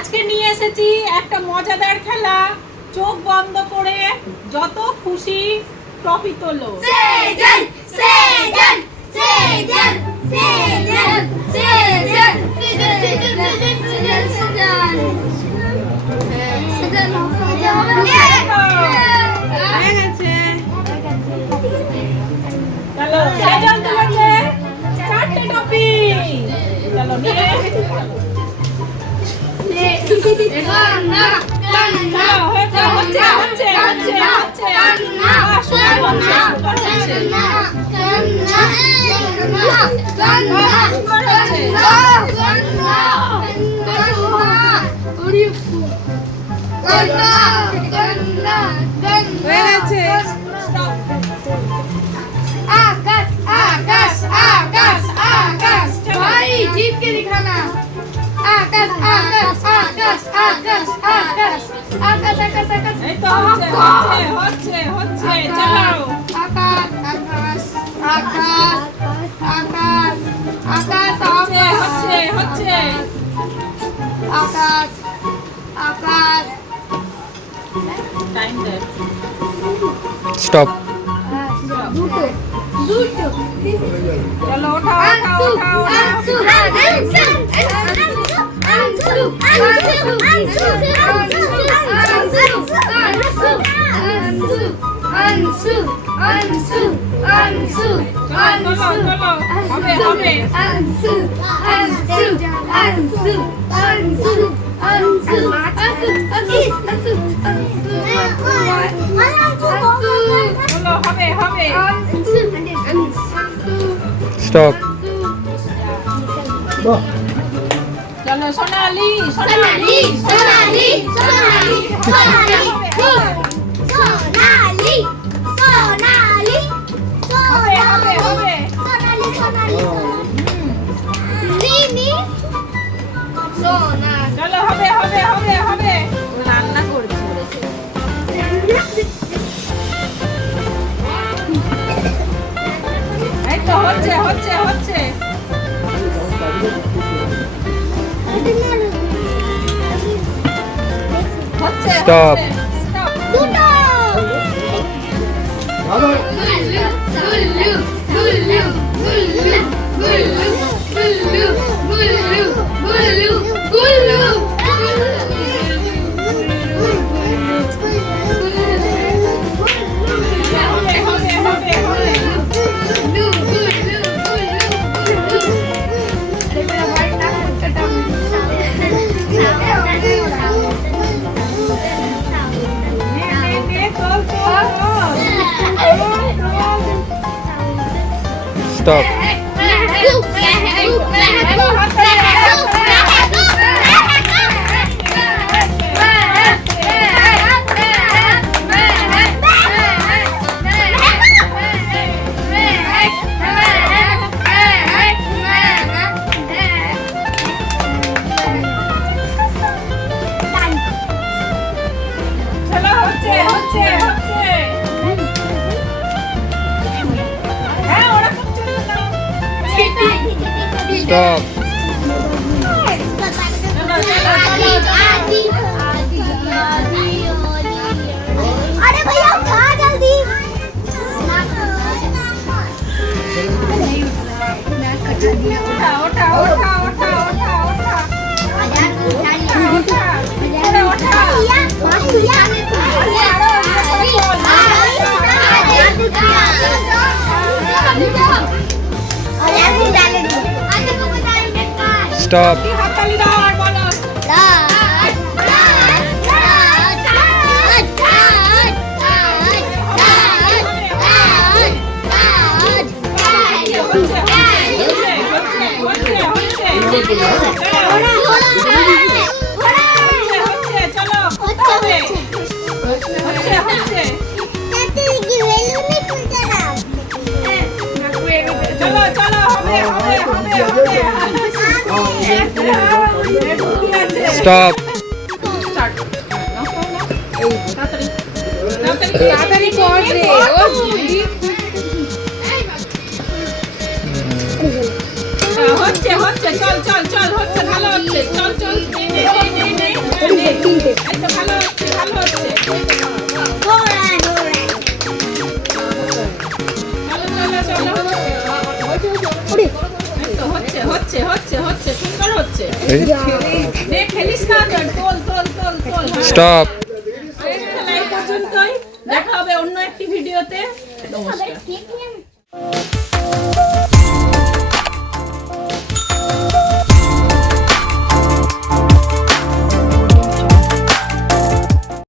আজকে নিয়ে এসেছি একটা মজাদার খেলা। চোখ বন্ধ করে যত খুশি ট্রফি তোলো। সেজন সেজন সেজন সেজন সেজন সেজন সেজন চলো সেজন তুলেছে 4টে ট্রফি। চলো নিয়ে आकाश आकाश आकाश आकाश भाई जीत के दिखाना। आकाश आकाश आकाश आकाश आकाश आकाश आकाश आकाश এই তো হচ্ছে চালাও। आकाश आकाश आकाश आकाश आकाश হচ্ছে आकाश आकाश টাইম দে। স্টপ। दूटो दूटो চলো ওঠাও अंशु अंशु अंशु अंशु अंशु अंशु চলো হবে अंशु अंशु अंशु अंशु अंशु চলো হবে স্টপ। চলো সোনালি सोनाली सोनाली सोनाली सोनाली सोनाली सोनाली হবে सोनाली सोनाली नीनी सोना চলো হবে রান্না করছি। এই তো হচ্ছে Stop. স্টপ। दूटो गुल्लू गुल्लू गुल्लू गुल्लू गुल्लू गुल्लू गुल्लू गुल्लू স্টপ। চলো হচ্ছে হ্যাঁ ওরকম চলবে না। স্টপ। अरे भैया उठा जल्दी ওঠা স্টপ। হাততালি দাও আর বলো স্টপ। তাড়াতাড়ি কর রে হচ্ছে চল হচ্ছে ভালো হচ্ছে চল নে এই তো ভালো হচ্ছে, ভালো হচ্ছে। ঘোড়া ঘোড়া চলো, চলো, চলো। এই তো হচ্ছে, হচ্ছে, হচ্ছে, হচ্ছে, সুন্দর হচ্ছে। এই নে, ফেলিস না, তোল, তোল, তোল, তোল। স্টপ